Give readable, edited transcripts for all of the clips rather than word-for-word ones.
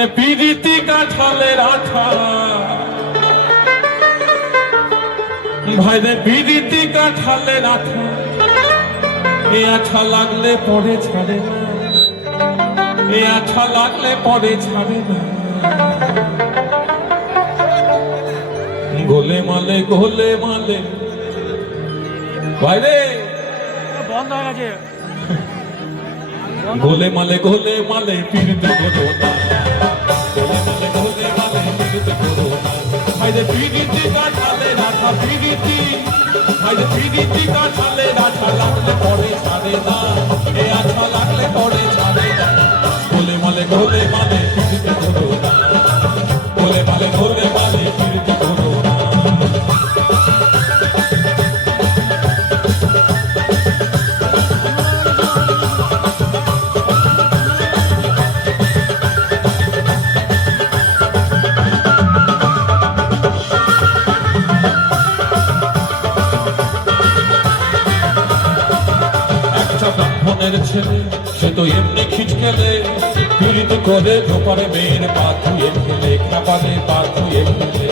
ভাইরে পিরিতি কাঠালের আঠা, ভাইরে পিরিতি কাঠালের আঠা, এ আঠা লাগলে পরে ছাড়ে না, এ আঠা লাগলে পরে ছাড়ে না। গোলে মালে গোলে মালে ভাইরে বন্ধ হয়ে গেছে। গোলে মালে পিরিতি করো না, গোলে মালে পিরিতি করো না। ভাইরে পিরিতি কাঠালের আঠা, পিরিতি ভাইরে পিরিতি কাঠালের আঠা লাগলে পরে ছাড়ে না, এ আঠা লাগলে পরে ছাড়ে না। গোলে মালে পিরিতি করো না, গোলে মালে পিরিতি করো না। ব্রাহ্মণের ছেলে সে তো এমনি খিটকেলে, পীড়িত করে ধোপারে মেয়ের পা ধুয়ে ফেলে, খাবারে পা ধুয়ে ফেলে।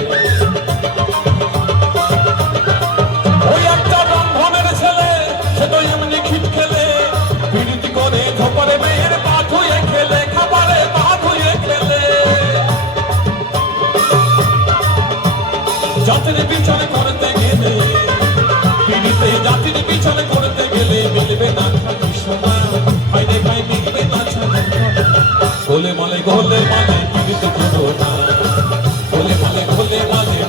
ওই একটা ব্রাহ্মণের ছেলে সে তো এমনি খিটকেলে, পীড়িত করে ধোপারে মেয়ের পা ধুয়ে খেলে, খাবারে পা ধুয়ে খেলে। জাতির পিছনে করতে গেলে, পীড়িতে জাতির পিছনে করতে গেলে মিলবে না সোনা, ভাইরে ভাই মিলবে না সোনা। গোলে মালে পীড়িত করো না, গোলে মালে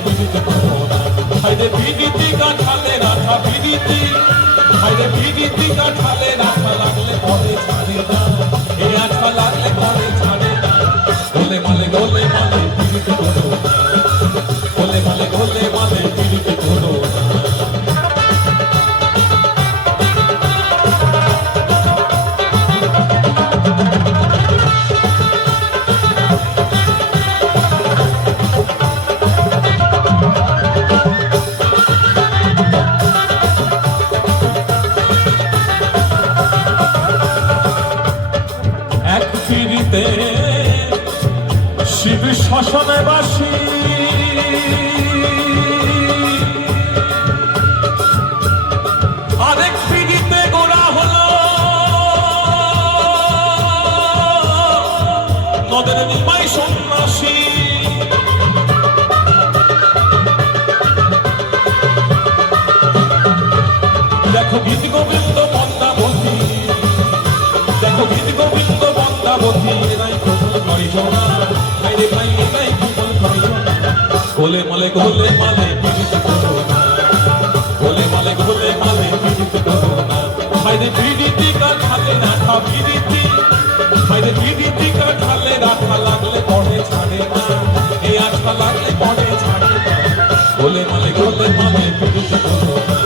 পীড়িত করো না। ভাইরে পিরিতি কাঠালের আঠা, পিরিতি ভাইরে পিরিতি কাঠালের আঠা লাগলে পরে ছাড়ে না, এ আঠা লাগলে পরে ছাড়ে না। গোলে মালে পীড়িত করো না, গোলে মালে পীড়িত করো না। এক পিড়িতে শিব শ্মশানে বাসি, আরেক পিড়িতে গোড়া হলো নদের নিমাই সন্ন্যাসী। দেখো গীত গোবিন্দ বন্দাবতী, দেখো গীত গোবিন্দ বন্দাবতী, এরাই প্রবল কয়জনা, ভাইরে ভাই এরাই প্রবল কয়জনা। গোলে মালে পীড়িত করো না, গোলে মালে পীড়িত করো না। ভাইরে পিরিতি কাঠালের আঠা, পিরিতি ভাইরে পিরিতি কাঠালের আঠা লাগলে পরে ছাড়ে না, এ আঠা লাগলে পরে ছাড়ে না। গোলে মালে পীড়িত করো না।